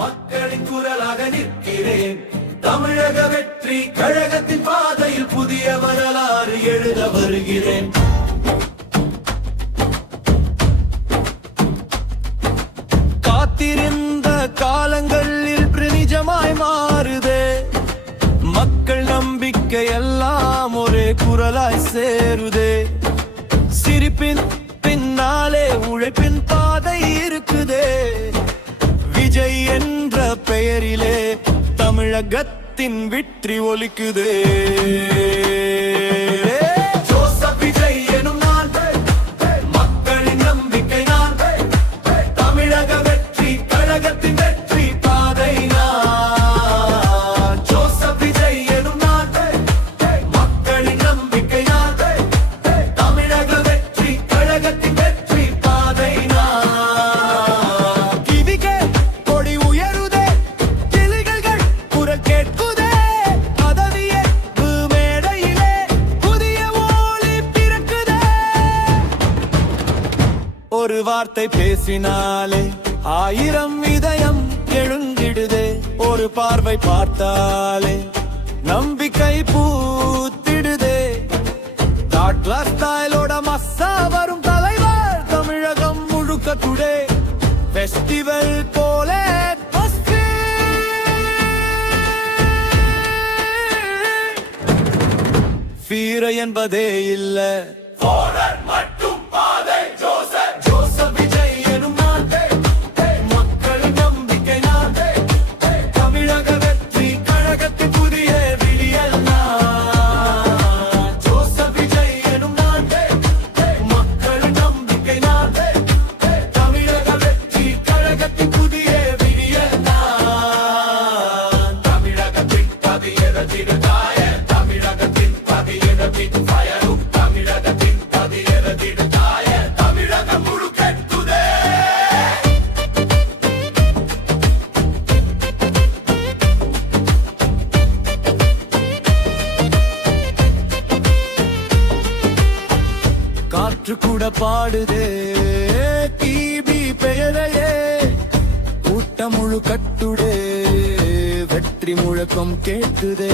மக்களின் குரலாக நிற்கிறேன். தமிழக வெற்றி கழகத்தின் பாதையில் புதிய வரலாறு எழுத வருகிறேன். காத்திருந்த காலங்களில் நிஜமாய் மாறுதே. மக்கள் நம்பிக்கை எல்லாம் ஒரே குரலாய் சேருதே. சிரிப்பின் பின்னாலே உழைப்பின் பாதை இருக்குதே. விஜய் என்ற பெயரிலே தமிழகத்தின் வெற்றி ஒலிக்குதே. ஜோசப் விஜய் எனும் நான், மக்களின் நம்பிக்கை நான். தமிழக வெற்றி கழகத்தின் வெற்றி பாதை நான். ஜோசப் விஜய் எனும் நான், மக்களின் நம்பிக்கை நான். தமிழக வெற்றி கழகத்தின் வெற்றி பாதை நான். கிவிகே கொடி உயருதே, கிளிகள் குரல் கேட்குதே. பதவியேற்பு மேடையிலே புதிய ஒளி பிறக்குதே. ஒரு வார்த்தை பேசினாலே 1000 இதயம் எழுந்திடுதே. ஒரு பார்வை பார்த்தாலே நம்பிக்கை பூத்திடுதே. ஸ்டைலோட மஸ்ஸா வரும் தலைவர் தமிழகம் முழுக்க டுடே. ஃபெஸ்டிவல் போல வீர என்பதே இல்ல. மட்டும் பாதை ஜோசப். ஜோசப் விஜய் எனும் நான், மக்களின் நம்பிக்கை நான். தமிழக வெற்றி கழகத்தின் புதிய விடியல் நான். ஜோசப் விஜய் எனும் நான், மக்களின் நம்பிக்கை நான். தமிழக வெற்றி கழகத்தின் புதிய விடியல் நான். தமிழகத்தின் பதியரதிடுதாய, தமிழகத்தின் பதியரதிடு பயரும். தமிழகத்தின் பதியரதிடுதாய, தமிழகம் முழுக்கெட்டுதே. காற்று கூட பாடுதே டிபி பெயரையே. கூட்டம் முழு கட்டுடே, வெற்றி முழக்கம் கேட்குதே.